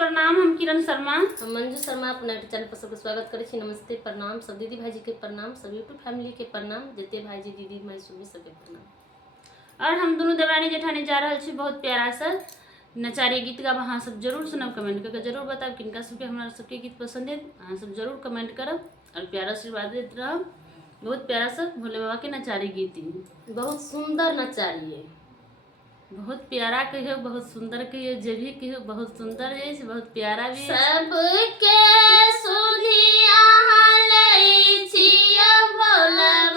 प्रणाम। हम किरण शर्मा, हम मंजू शर्मा अपना चैनल पर सबके स्वागत करै छी। नमस्ते, प्रणाम। सब दीदी भाई जी के प्रणाम, सब यूट्यूब फैमिली के प्रणाम, जते भाई जी दीदी माई सुनी सबके प्रणाम। और हम दोनों देवरानी जेठानी जा रहा छी बहुत प्यारा सा नचारी गीत गाब। अहाँ सब जरूर सुनब, कमेंट करके जरूर बताब किनका सबके हमारा सबके गीत पसंद है। अहाँ सब जरूर कमेंट करब और प्यारा आशीर्वाद देते रहब। बहुत प्यारा सा भोले बाबा के नचारी गीत है, बहुत सुंदर नचारी है, बहुत प्यारा कहियो, बहुत सुंदर कहियो, जे भी कहियो बहुत सुंदर है, बहुत प्यारा भी है। सबके सुनिया लै छिय भोला